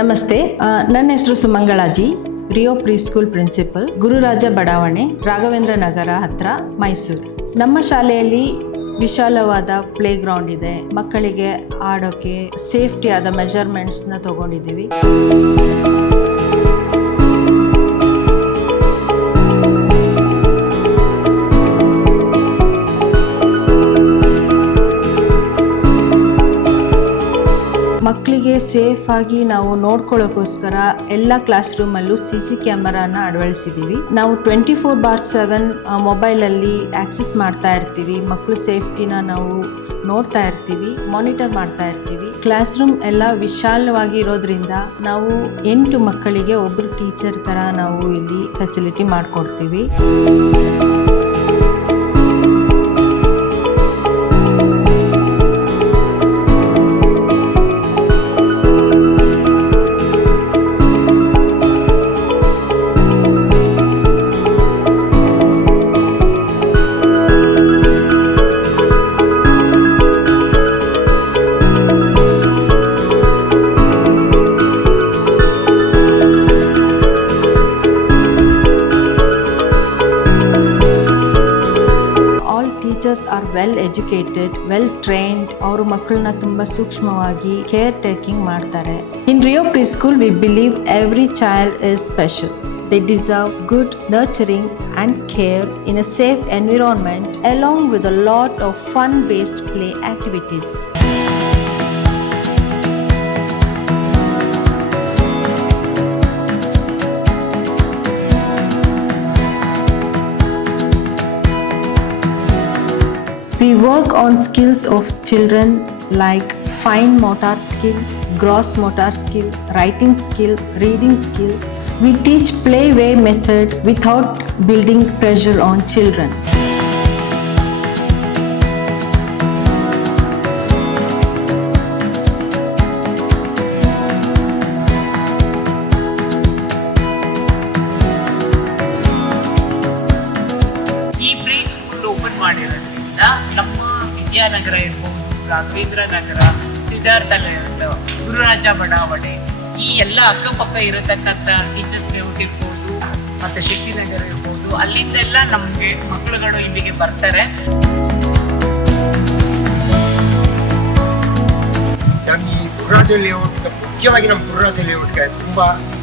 ನಮಸ್ತೆ, ನನ್ನ ಹೆಸರು ಸುಮಂಗಳಾಜಿ, ರಿಯೋ ಪ್ರೀ ಸ್ಕೂಲ್ ಪ್ರಿನ್ಸಿಪಲ್, ಗುರುರಾಜ ಬಡಾವಣೆ, ರಾಘವೇಂದ್ರ ನಗರ ಹತ್ರ, ಮೈಸೂರು. ನಮ್ಮ ಶಾಲೆಯಲ್ಲಿ ವಿಶಾಲವಾದ ಪ್ಲೇ ಗ್ರೌಂಡ್ ಇದೆ. ಮಕ್ಕಳಿಗೆ ಆಡೋಕೆ ಸೇಫ್ಟಿ ಆದ ಮೆಜರ್ಮೆಂಟ್ಸ್ನ ತಗೊಂಡಿದ್ದೀವಿ. ಮಕ್ಕಳಿಗೆ ಸೇಫ್ ಆಗಿ ನಾವು ನೋಡ್ಕೊಳ್ಳೋಕ್ಕೋಸ್ಕರ ಎಲ್ಲ ಕ್ಲಾಸ್ ರೂಮಲ್ಲೂ CC ಕ್ಯಾಮರಾನ ಅಳವಡಿಸಿದ್ದೀವಿ. ನಾವು 24/7 ಮೊಬೈಲಲ್ಲಿ ಆಕ್ಸೆಸ್ ಮಾಡ್ತಾ ಇರ್ತೀವಿ. ಮಕ್ಕಳು ಸೇಫ್ಟಿನ ನಾವು ನೋಡ್ತಾ ಇರ್ತೀವಿ, ಮಾನಿಟರ್ ಮಾಡ್ತಾ ಇರ್ತೀವಿ. ಕ್ಲಾಸ್ ರೂಮ್ ಎಲ್ಲ ವಿಶಾಲವಾಗಿ ಇರೋದ್ರಿಂದ ನಾವು 8 ಮಕ್ಕಳಿಗೆ ಒಬ್ಬರು ಟೀಚರ್ ಥರ ನಾವು ಇಲ್ಲಿ ಫೆಸಿಲಿಟಿ ಮಾಡಿಕೊಡ್ತೀವಿ. Teachers are well educated, well trained. ಅವರು ಮಕ್ಕಳನ್ನ ತುಂಬಾ ಸೂಕ್ಷ್ಮವಾಗಿ ಕೇರ್ ಟೇಕಿಂಗ್ ಮಾಡ್ತಾರೆ. In Rio Preschool we believe every child is special. They deserve good nurturing and care in a safe environment along with a lot of fun-based play activities. We work on skills of children like fine motor skill, gross motor skill, writing skill, reading skill. We teach play-way method without building pressure on children. ಈ pre school open ಮಾಡಿರೋದ್ರಿಂದ ನಮ್ಮ ವಿದ್ಯಾನಗರ ಇರ್ಬೋದು, ರಾಘವೇಂದ್ರ ನಗರ, ಸಿದ್ಧಾರ್ಥ ನಗರ, ಗುರುರಾಜ ಬಡಾವಣೆ, ಈ ಎಲ್ಲ ಅಕ್ಕಪಕ್ಕ ಇರತಕ್ಕಂಥ teachers layout ಇರ್ಬೋದು ಮತ್ತು ಶಕ್ತಿನಗರ ಇರ್ಬೋದು, ಅಲ್ಲಿಂದೆಲ್ಲ ನಮಗೆ ಮಕ್ಕಳುಗಳು ಇಲ್ಲಿಗೆ ಬರ್ತಾರೆ. ನಮ್ಮ ಈ ಗುರುರಾಜ ಲೇಔಟ್, ಮುಖ್ಯವಾಗಿ ನಮ್ಮ ಗುರುರಾಜ ಲೇಔಟ್ಗೆ ತುಂಬ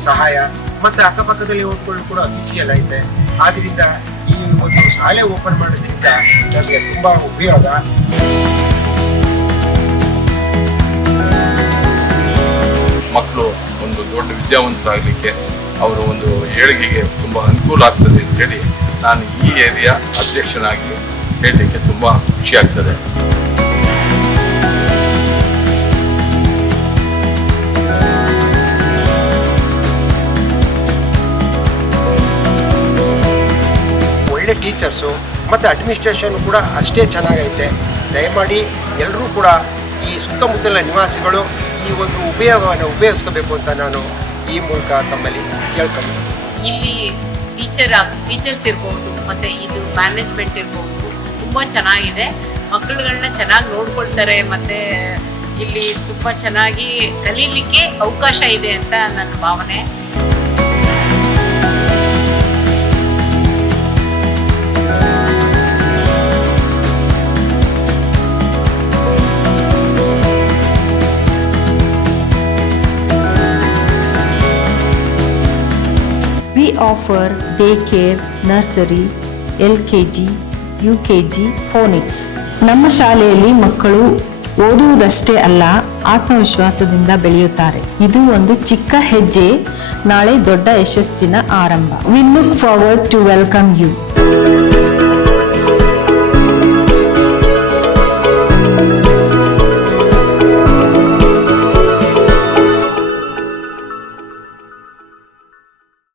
ಸಹಾಯ, ಮತ್ತು ಅಕ್ಕಪಕ್ಕದ ಲೇಔಟ್ಗಳು ಕೂಡ ಅಫಿಸಿಯಲ್ ಐತೆ. ಆದ್ದರಿಂದ ಈ ಒಂದು ಶಾಲೆ ಓಪನ್ ಮಾಡೋದ್ರಿಂದ ನಮಗೆ ತುಂಬ ಉಪಯೋಗ. ಮಕ್ಕಳು ಒಂದು ದೊಡ್ಡ ವಿದ್ಯಾವಂತರಾಗಲಿಕ್ಕೆ ಅವರ ಒಂದು ಏಳಿಗೆಗೆ ತುಂಬ ಅನುಕೂಲ ಆಗ್ತದೆ ಅಂತೇಳಿ ನಾನು ಈ ಏರಿಯಾ ಅಧ್ಯಕ್ಷನಾಗಿ ಹೇಳಲಿಕ್ಕೆ ತುಂಬ ಖುಷಿ ಆಗ್ತದೆ. ಒಳ್ಳೆ ಟೀಚರ್ಸು ಮತ್ತು ಅಡ್ಮಿನಿಸ್ಟ್ರೇಷನ್ ಕೂಡ ಅಷ್ಟೇ ಚೆನ್ನಾಗೈತೆ. ದಯಮಾಡಿ ಎಲ್ಲರೂ ಕೂಡ ಈ ಸುತ್ತಮುತ್ತಲ ನಿವಾಸಿಗಳು ಈ ಒಂದು ಉಪಯೋಗವನ್ನು ಉಪಯೋಗಿಸ್ಕೋಬೇಕು ಅಂತ ನಾನು ಈ ಮೂಲಕ ತಮ್ಮಲ್ಲಿ ಕೇಳ್ತೀನಿ. ಇಲ್ಲಿ ಟೀಚರ್ಸ್ ಇರ್ಬೋದು ಮತ್ತು ಇದು ಮ್ಯಾನೇಜ್ಮೆಂಟ್ ಇರ್ಬೋದು, ತುಂಬ ಚೆನ್ನಾಗಿದೆ. ಮಕ್ಕಳುಗಳನ್ನ ಚೆನ್ನಾಗಿ ನೋಡ್ಕೊಳ್ತಾರೆ ಮತ್ತು ಇಲ್ಲಿ ತುಂಬ ಚೆನ್ನಾಗಿ ಕಲೀಲಿಕ್ಕೆ ಅವಕಾಶ ಇದೆ ಅಂತ ನನ್ನ ಭಾವನೆ. We offer daycare, nursery, LKG, UKG, phonics. ನಮ್ಮ ಶಾಲೆಯಲ್ಲಿ ಮಕ್ಕಳು ಓದುವುದಷ್ಟೇ ಅಲ್ಲ, ಆತ್ಮವಿಶ್ವಾಸದಿಂದ ಬೆಳೆಯುತ್ತಾರೆ. ಇದು ಒಂದು ಚಿಕ್ಕ ಹೆಜ್ಜೆ, ನಾಳೆ ದೊಡ್ಡ ಯಶಸ್ಸಿನ ಆರಂಭ. We look forward to welcome you.